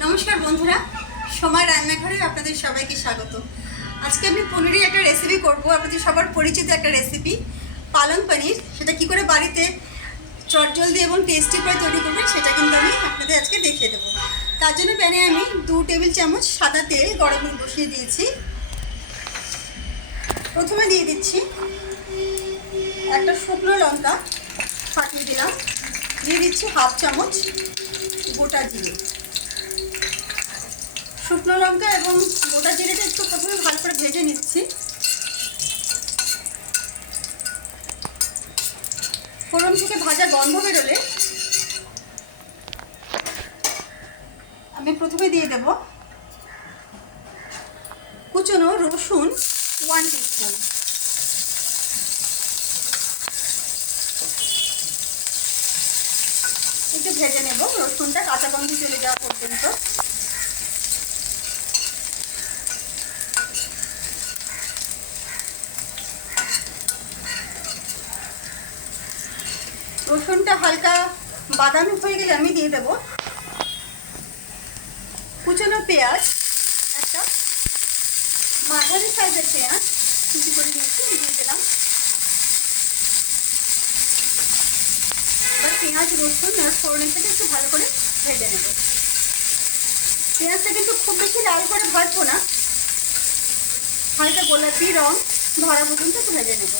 নমস্কার বন্ধুরা, সময় রান্নাঘরে আপনাদের সবাইকে স্বাগত। আজকে আমি পনিরের একটা রেসিপি করব, আপনাদের সবার পরিচিত একটা রেসিপি পালং পনির। সেটা কি করে বাড়িতে চটজলদি এবং টেস্টি করে তৈরি করবেন সেটা কিন্তু আমি আপনাদের আজকে দেখিয়ে দেবো। তার জন্য প্যানে আমি 2 টেবিল চামচ সাদা তেল গরম বসিয়ে দিয়েছি। প্রথমে দিয়ে দিচ্ছি একটা শুকনো লঙ্কা ফাটিয়ে দিলাম, দিয়ে দিচ্ছি হাফ চামচ গোটা জিরে। শুকনো লঙ্কা এবং গোটা জিরেটা একটু প্রথমে ভালো করে ভেজে নিচ্ছি। ফোড়ন থেকে ভাজা গন্ধ বেরোলে আমি প্রথমে দিয়ে দেব কুচনো রসুন 1 টিস্পুন। একটু ভেজে নেব রসুনটা কাঁচা গন্ধ চলে যাওয়া পর্যন্ত। রসুনটা হালকা বাদামি হয়ে গেলে আমি দিয়ে দেব কুচনো পেঁয়াজ, একটা মাঝারি সাইজের পেঁয়াজ কুচি করে নিয়েছি, দিয়ে দিলাম। এবার পেঁয়াজ রসুন আর ফোড়নের সাথে একটু ভালো করে ভেজে নেব। পেঁয়াজটা কিন্তু খুব বেশি লাল করে ভাজবো না, হালকা গোলাপি রং ধরা পর্যন্ত একটু ভেজে নেব।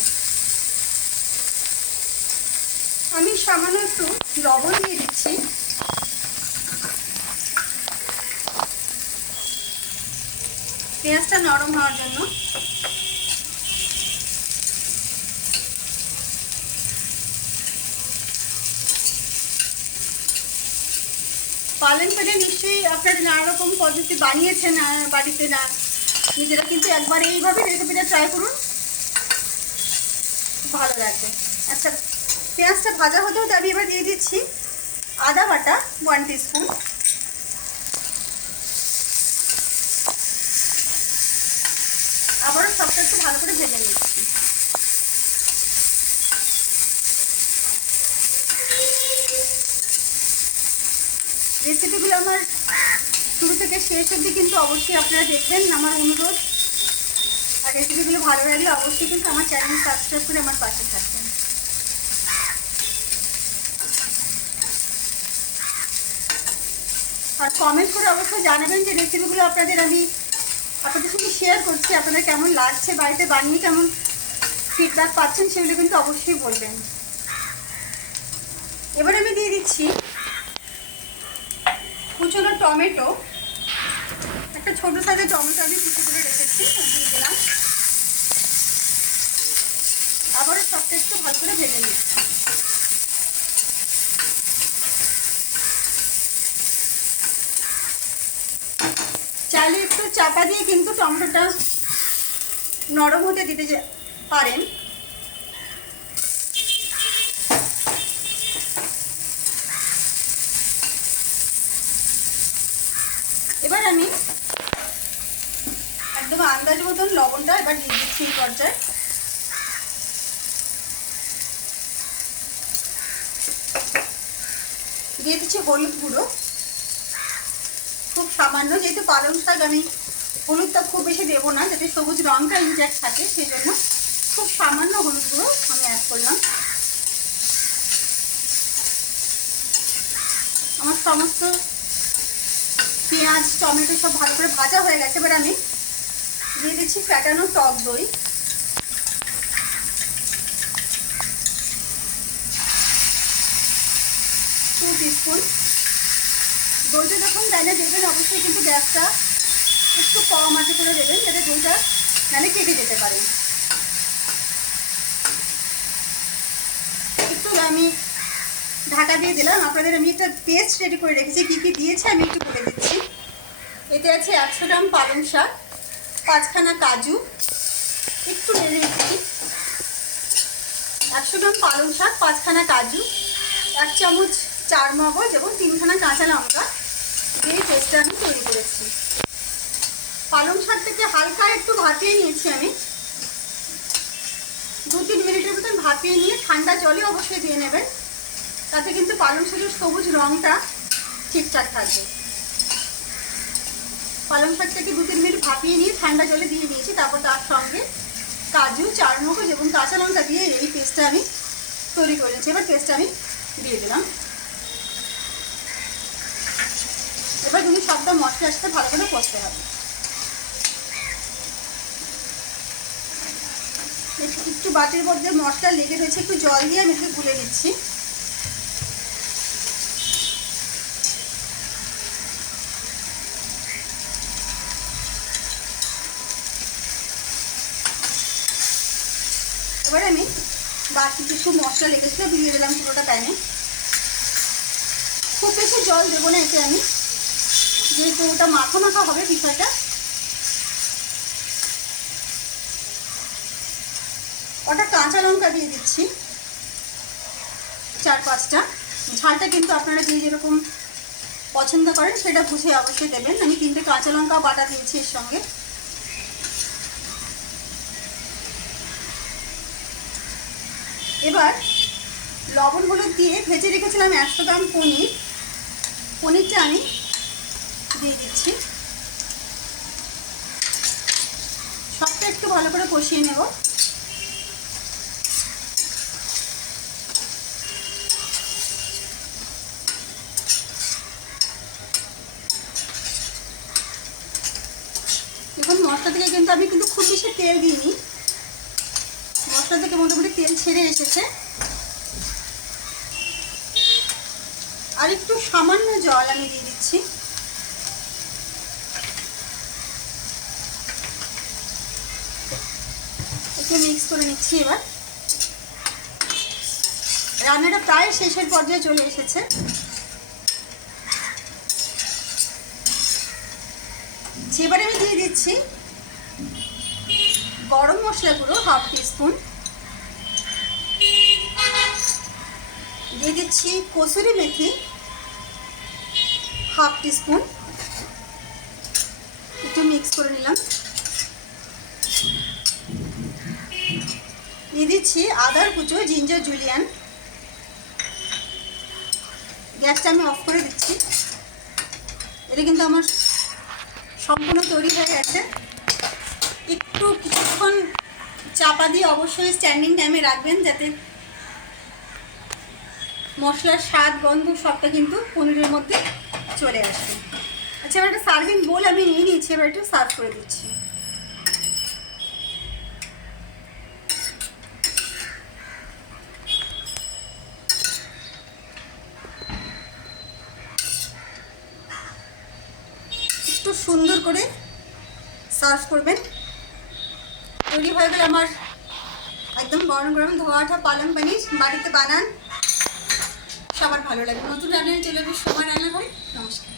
আমি সামান্য একটু লবণ দিয়ে দিচ্ছি। পেঁয়াজটা নরম হওয়ার জন্য। পালং পনির নিশ্চয়ই আপনারা নানা রকম পদ্ধতি বানিয়েছেন বাড়িতে, না নিজেরা কিন্তু একবার এইভাবে রেসিপিটা ট্রাই করুন, ভালো লাগবে। আচ্ছা, পেঁয়াজটা ভাজা হতে হতে আমি এবার দিয়ে দিচ্ছি আদা বাটা 1 টিস্পুন। আবারও সবটা একটু ভালো করে ভেজে নিচ্ছি। রেসিপিগুলো আমার শুরু থেকে শেষ অবধি কিন্তু অবশ্যই আপনারা দেখবেন, আমার অনুরোধ। আর রেসিপিগুলো ভালো লাগলে অবশ্যই কিন্তু আমার চ্যানেল সাবস্ক্রাইব করে আমার পাশে থাকবেন। আর কমেন্ট করে অবশ্যই জানাবেন যে রেসিপিগুলো আপনাদের সঙ্গে শেয়ার করছি, আপনাদের কেমন লাগছে, বাড়িতে বানিয়ে কেমন ফিডব্যাক পাচ্ছেন সেগুলো কিন্তু অবশ্যই বলবেন। এবার আমি দিয়ে দিচ্ছি কুচনো টমেটো, একটা ছোট সাইজের টমেটো আমি কুচি করে রেখেছি, দিয়ে দিলাম। আবারও সবটা একটু ভালো করে ভেজে নিচ্ছি। চাইলে একটু চাপা দিয়ে কিন্তু টমেটোটা নরম হতে দিতে পারেন। এবার আমি একদম আন্দাজ মতন লবণটা এবার দিয়ে দিচ্ছি এই পর্যায়ে। দিয়ে দিচ্ছি হলুদ গুঁড়ো খুব সামান্য, যেহেতু পালং শাক আমি হলুদটা খুব বেশি দেবো না, যাতে সবুজ রঙটা ইনট্যাক্ট থাকে, সেই জন্য খুব সামান্য হলুদ গুঁড়ো আমি অ্যাড করলাম। আমার সমস্ত পেঁয়াজ টমেটো সব ভালো করে ভাজা হয়ে গেছে। এবার আমি দিয়ে দিচ্ছি ফ্যাটানো টক দই, 2 টিস্পুন। দইটা যখন ডাইলে দেবেন অবশ্যই কিন্তু গ্যাসটা একটু কম আঁচে করে দেবেন, যাতে দইটা নাহলে কেটে যেতে পারে। একটু আমি ঢাকা দিয়ে দিলাম। আপনাদের আমি একটা পেস্ট রেডি করে রেখেছি, কী কী দিয়েছে আমি একটু বলে দিচ্ছি। এতে আছে 100 গ্রাম পালং শাক, 5খানা কাজু, একটু নেড়ে দিচ্ছি। 100 গ্রাম পালং শাক, 5খানা কাজু, 1 চামচ চার মগজ এবং 3খানা কাঁচা লঙ্কা দিয়ে পেস্টটা আমি তৈরি করেছি। পালং শাকটাকে হালকা একটু ভাপিয়ে নিয়েছি আমি, 2-3 মিনিটের মতন ভাপিয়ে নিয়ে ঠান্ডা জলে অবশ্যই দিয়ে নেবেন, তাতে কিন্তু পালং শাকের সবুজ রঙটা ঠিকঠাক থাকবে। পালং শাকটাকে 2-3 মিনিট ভাপিয়ে নিয়ে ঠান্ডা জলে দিয়ে নিয়েছি। তারপর তার সঙ্গে কাজু, চারমগজ এবং কাঁচা লঙ্কা দিয়ে এই পেস্টটা আমি তৈরি করে নিয়েছি। এবার পেস্টটা আমি দিয়ে দিলাম। এবার কিন্তু সবটা মশলার সাথে ভালো করে কষতে হবে। একটু বাটির মধ্যে মশলা লেগে রয়েছে, একটু জল দিয়ে আমি একটু গুলে নিচ্ছি। এবার আমি বাকি কিছু মশলা লেগেছিল দিয়ে দিলাম পুরোটা প্যানে। খুব বেশি জল দেবো না এতে আমি, যেহেতু ওটা মাখা মাখা হবে বিষয়টা। ওটা কাঁচা লঙ্কা দিয়ে দিচ্ছি 4-5টা। ঝালটা কিন্তু আপনারা যে যেরকম পছন্দ করেন সেটা বুঝে অবশ্যই দেবেন। আমি 3টে কাঁচা লঙ্কা বাটা দিয়েছি এর সঙ্গে। এবার লবণ হলুদ দিয়ে ভেজে রেখেছিলাম 100 গ্রাম পনিরটা আমি দিয়ে দিচ্ছি। সবটা একটু ভালো করে কষিয়ে নেব। দেখুন মশলা থেকে কিন্তু আমি খুব বেশি তেল দিইনি, মশলা থেকে মোটামুটি তেল ছেড়ে এসেছে। আর একটু সামান্য জল আমি দিয়ে দিচ্ছি। একটু মিক্স করে নিচ্ছি। এবার রান্নাটা প্রায় শেষের পর্যায়ে চলে এসেছে। এবারে আমি দিয়ে দিচ্ছি গরম মশলা গুঁড়ো 1/2 টিস্পুন, দিয়ে দিচ্ছি কসুরি মেথি 1/2 টিস্পুন। একটু মিক্স করে নিলাম। দিয়ে দিচ্ছি আদার কুচো, জিঞ্জার জুলিয়ান। গ্যাসটা আমি অফ করে দিচ্ছি। এটা কিন্তু আমার সম্পূর্ণ তৈরি হয়ে গেছে। একটু কিছুক্ষণ চাপা দিয়ে অবশ্যই স্ট্যান্ডিং টাইমে রাখবেন, যাতে মশলার স্বাদ গন্ধ সবটা কিন্তু পনিরের মধ্যে চলে আসবে। আচ্ছা, এবার একটা সার্ভিং বোল আমি নিয়ে নিয়েছি। এবার একটু সার্ভ করে দিচ্ছি। একটু সুন্দর করে সার্ভ করবেন। তৈরি হয়ে গেলে আমার একদম গরম গরম ধোয়া ওঠা পালং পনির। বাড়িতে বানান, সবার ভালো লাগে। নতুন রান্নার চলে যাবে সময় রান্না করে। নমস্কার।